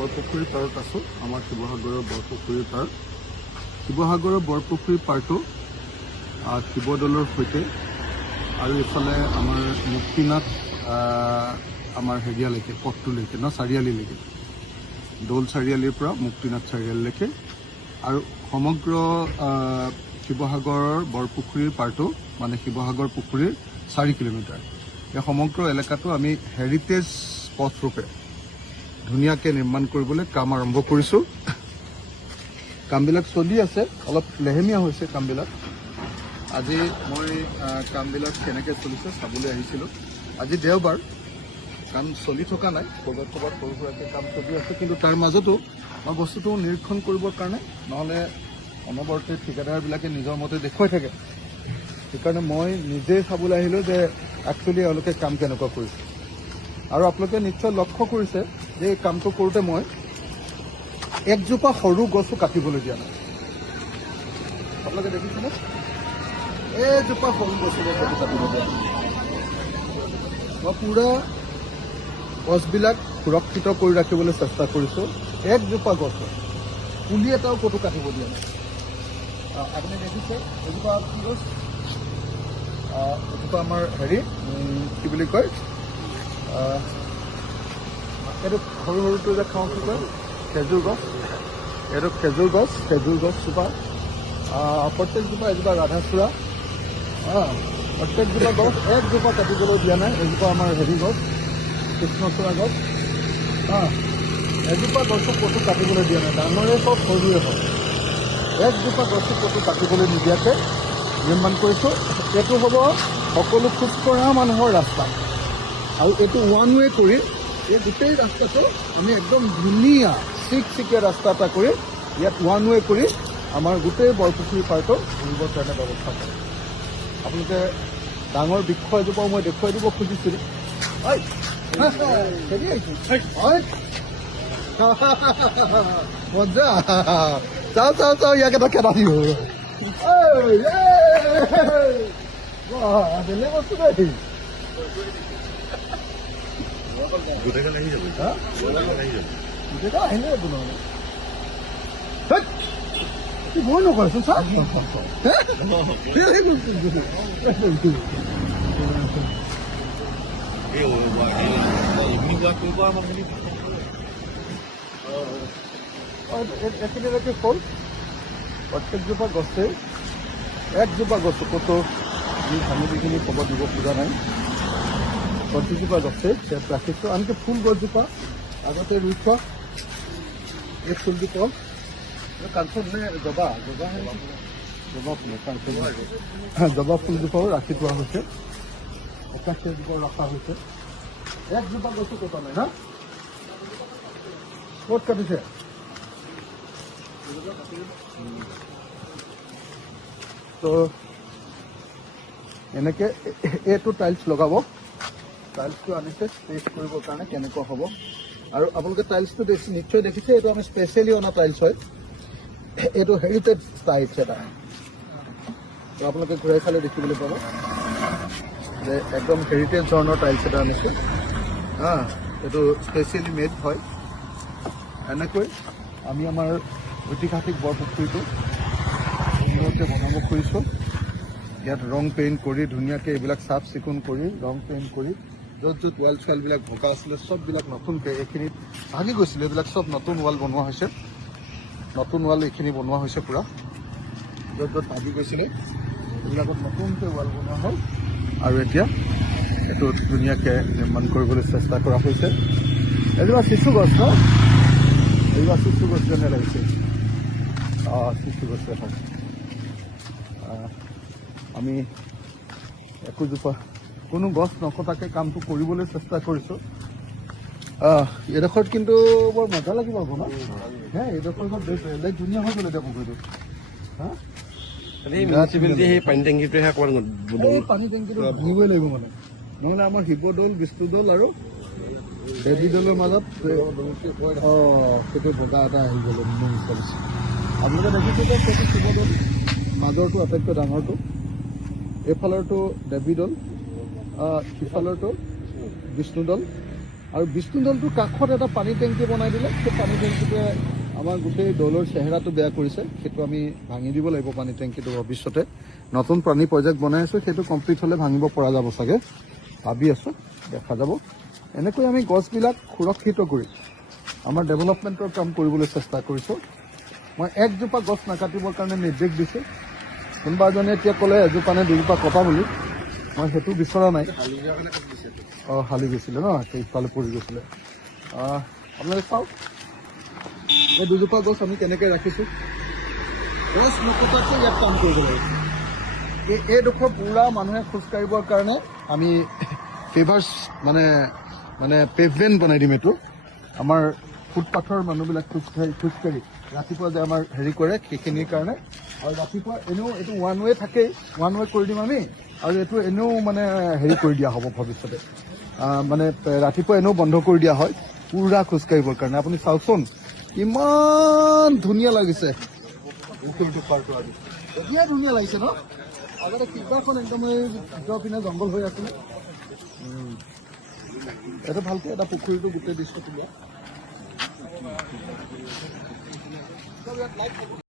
বৰপুখুৰীৰ পাৰত আছোঁ। আমাৰ শিৱসাগৰৰ বৰপুখুৰীৰ পাৰ। শিৱসাগৰৰ বৰপুখুৰীৰ পাৰটো শিৱদৌলৰ সৈতে আৰু এইফালে আমাৰ মুক্তিনাথ আমাৰ হেৰিয়ালৈকে পথটোলৈকে চাৰিআলিলৈকে, দৌল চাৰিআলিৰ পৰা মুক্তিনাথ চাৰিআলিলৈকে আৰু সমগ্ৰ শিৱসাগৰৰ বৰপুখুৰীৰ পাৰটো মানে শিৱসাগৰ পুখুৰীৰ 4 কিলোমিটাৰ। এই সমগ্ৰ এলেকাটো আমি হেৰিটেজ স্পট ৰূপে ধুনীয়াকৈ নিৰ্মাণ কৰিবলৈ কাম আৰম্ভ কৰিছোঁ। কামবিলাক চলি আছে, অলপ লেহেমীয়া হৈছে কামবিলাক। আজি মই কামবিলাক কেনেকৈ চলিছে চাবলৈ আহিছিলোঁ। আজি দেওবাৰ, কাম চলি থকা নাই, ক'ৰবাত ক'ৰবাত সৰু সুৰাকৈ কাম চলি আছে, কিন্তু তাৰ মাজতো মই বস্তুটো নিৰীক্ষণ কৰিবৰ কাৰণে, নহ'লে অনবৰতে ঠিকাদাৰবিলাকে নিজৰ মতে দেখুৱাই থাকে। সেইকাৰণে মই নিজেই চাবলৈ আহিলোঁ যে একচুৱেলি এওঁলোকে কাম কেনেকুৱা কৰিছে। আৰু আপোনালোকে নিশ্চয় লক্ষ্য কৰিছে যে এই কামটো কৰোঁতে মই একজোপা সৰু গছো কাটিবলৈ দিয়া নাই। আপোনালোকে দেখিছেনে? এইজোপা সৰু গছো কাটিবলৈ দিয়া নাই। মই পূৰা গছবিলাক সুৰক্ষিত কৰি ৰাখিবলৈ চেষ্টা কৰিছোঁ। একজোপা গছ পুলি এটাও ক'তো কাটিব দিয়া নাই। আপুনি দেখিছে এজোপা কি গছ? এজোপা আমাৰ হেৰি কি বুলি কয়, এইটো সৰু সৰুটো যে খাওঁ কি কয়, খেজুৰ গছ। এইটো খেজুৰ গছজোপা প্ৰত্যেকজোপা এজোপা ৰাধাচূড়া, প্ৰত্যেকজোপা গছ একজোপা কাটিবলৈ দিয়া নাই। এজোপা আমাৰ হেৰি গছ কৃষ্ণচূড়া গছ, এজোপা গছো ক'তো কাটিবলৈ দিয়া নাই। ডাঙৰে হওক সৰুৱে হওক একজোপা গছো ক'তো কাটিবলৈ নিদিয়াকৈ নিৰ্মাণ কৰিছোঁ। এইটো হ'ব সকলো খোজকঢ়া মানুহৰ ৰাস্তা আৰু এইটো ওৱান ৱে কৰি এই গোটেই ৰাস্তাটো আমি একদম ধুনীয়া চিকচিকীয়া ৰাস্তা এটা কৰি ইয়াত ওৱান ৱে কৰি আমাৰ গোটেই বৰপুখুৰী পাৰটো ঘূৰিবৰ কাৰণে ব্যৱস্থা কৰিম। আপোনালোকে ডাঙৰ বৃক্ষ এজোপাও মই দেখুৱাই দিব খুজিছিলোঁ। মজা, চাওঁ ইয়াক এটা কেটা দিব। বেলেগ বস্তু নাই। গোটেইখন আহি যাব, আহিলে একো নহয়। ভয় নকৰেচোন, চাওক এইখিনিলৈকে হ'ল। প্ৰত্যেকজোপা গছে একজোপা গছ ক'তো ভাঙি যিখিনি খবৰ দিব খোজা নাই। প্ৰতিজোপা গছে ইয়াত ৰাখিছোঁ। আনকি ফুল গছজোপা আগতে ৰুই থোৱা এই ফুলজোপা কাঞ্চন নে জবা ফুল কাঞ্চন জবা ফুলজোপাও ৰাখি থোৱা হৈছে। একাশীজোপাও ৰখা হৈছে। একজোপা গছো কটা নাই। ক'ত কাটিছে? তো এনেকৈ এইটো টাইলছ লগাব। টাইলছটো আনিছে টেষ্ট কৰিবৰ কাৰণে কেনেকুৱা হ'ব। আৰু আপোনালোকে টাইলছটো নিশ্চয় দেখিছে, এইটো আমি স্পেচিয়েলি অনা টাইলছ হয়। এইটো হেৰিটেজ টাইলছ এটা। তো আপোনালোকে ঘূৰাই চালে দেখিবলৈ পাব যে একদম হেৰিটেজ ধৰণৰ টাইলছ এটা আনিছোঁ। এইটো স্পেচিয়েলি মেড হয়। এনেকৈ আমি আমাৰ ঐতিহাসিক বৰপুখুৰীটো সুন্দৰকৈ বনাব খুজিছোঁ। ইয়াত ৰং পেইণ্ট কৰি ধুনীয়াকৈ এইবিলাক চাফ চিকুণ কৰি ৰং পেইণ্ট কৰি য'ত য'ত ৱাল চোৱালবিলাক ভকা আছিলে চববিলাক নতুনকৈ এইখিনিত ভাগি গৈছিলে, এইবিলাক চব নতুন ৱাল বনোৱা হৈছে। নতুন ৱাল এইখিনি বনোৱা হৈছে পূৰা। য'ত য'ত ভাগি গৈছিলে এইবিলাকত নতুনকৈ ৱাল বনোৱা হ'ল আৰু এতিয়া এইটো ধুনীয়াকৈ নিৰ্মাণ কৰিবলৈ চেষ্টা কৰা হৈছে। এজোপা চিচু গছ ন? এইজোপা চিচু গছ যেনে লাগিছে। চিচু গছে হয়। আমি একোজোপা কোনো গছ নকটাকৈ কামটো কৰিবলৈ চেষ্টা কৰিছোঁ। এইডোখৰত কিন্তু বৰ মজা লাগিব ন? এইডোখৰ বেলেগ ধুনীয়া হৈ গ'ল এতিয়া পুখুৰীটো। পানী টেংকিটোহে পানী টেংকিটো ভাঙিবই লাগিব মানে, নহ'লে আমাৰ শিৱদৌল, বিষ্ণুদৌল আৰু দেৱীদৌলৰ মাজত সেইটো বগা এটা আহি গ'ল। আপোনালোকে দেখিছে যে সেইটো শিৱদৌল মাজৰটো আটাইতকৈ ডাঙৰটো, এইফালৰটো দেৱীদৌল, সিফালৰটো বিষ্ণুদৌল আৰু বিষ্ণুদৌলটোৰ কাষত এটা পানী টেংকি বনাই দিলে, সেই পানী টেংকিটোৱে আমাৰ গোটেই দৌলৰ চেহেৰাটো বেয়া কৰিছে। সেইটো আমি ভাঙি দিব লাগিব পানী টেংকিটো ভৱিষ্যতে। নতুন পানী প্ৰজেক্ট বনাই আছোঁ, সেইটো কমপ্লিট হ'লে ভাঙিব পৰা যাব চাগে, ভাবি আছোঁ, দেখা যাব। এনেকৈ আমি গছবিলাক সুৰক্ষিত কৰি আমাৰ ডেভেলপমেণ্টৰ কাম কৰিবলৈ চেষ্টা কৰিছোঁ। মই একজোপা গছ নাকাটিবৰ কাৰণে নিৰ্দেশ দিছোঁ। কোনোবা এজনে এতিয়া ক'লে এজোপা নে দুজোপা কটা বুলি, মই সেইটো বিচৰা নাই। অঁ, হালি গৈছিলে ন, সেইফালে পৰি গৈছিলে। আপোনালোকে চাওক এই দুজোপা গছ আমি কেনেকৈ ৰাখিছোঁ। গছ নকটাকৈ ইয়াত কাম কৰিব লাগিব। এইডোখৰ পুৰা মানুহে খোজকাঢ়িবৰ কাৰণে আমি পেভাৰ্ছ মানে পেভমেণ্ট বনাই দিম। এইটো আমাৰ ফুটপাথৰ মানুহবিলাক খোজকাঢ়ি ৰাতিপুৱা যে আমাৰ হেৰি কৰে, সেইখিনিৰ কাৰণে। আৰু ৰাতিপুৱা এনেও এইটো ওৱান ৱে থাকেই, ওৱান ৱে কৰি দিম আমি। আৰু এইটো এনেও মানে হেৰি কৰি দিয়া হ'ব ভৱিষ্যতে, মানে ৰাতিপুৱা এনেও বন্ধ কৰি দিয়া হয় পুৰা খোজকাঢ়িবৰ কাৰণে। আপুনি চাওকচোন ইমান ধুনীয়া লাগিছে, এতিয়া ধুনীয়া লাগিছে ন। আগতে কিবাখন একদম এই ভিতৰৰ পিনে জংঘল হৈ আছিলে। এইটো ভালকৈ এটা পুখুৰীটো গোটেই দৃশ্যটো দিয়া।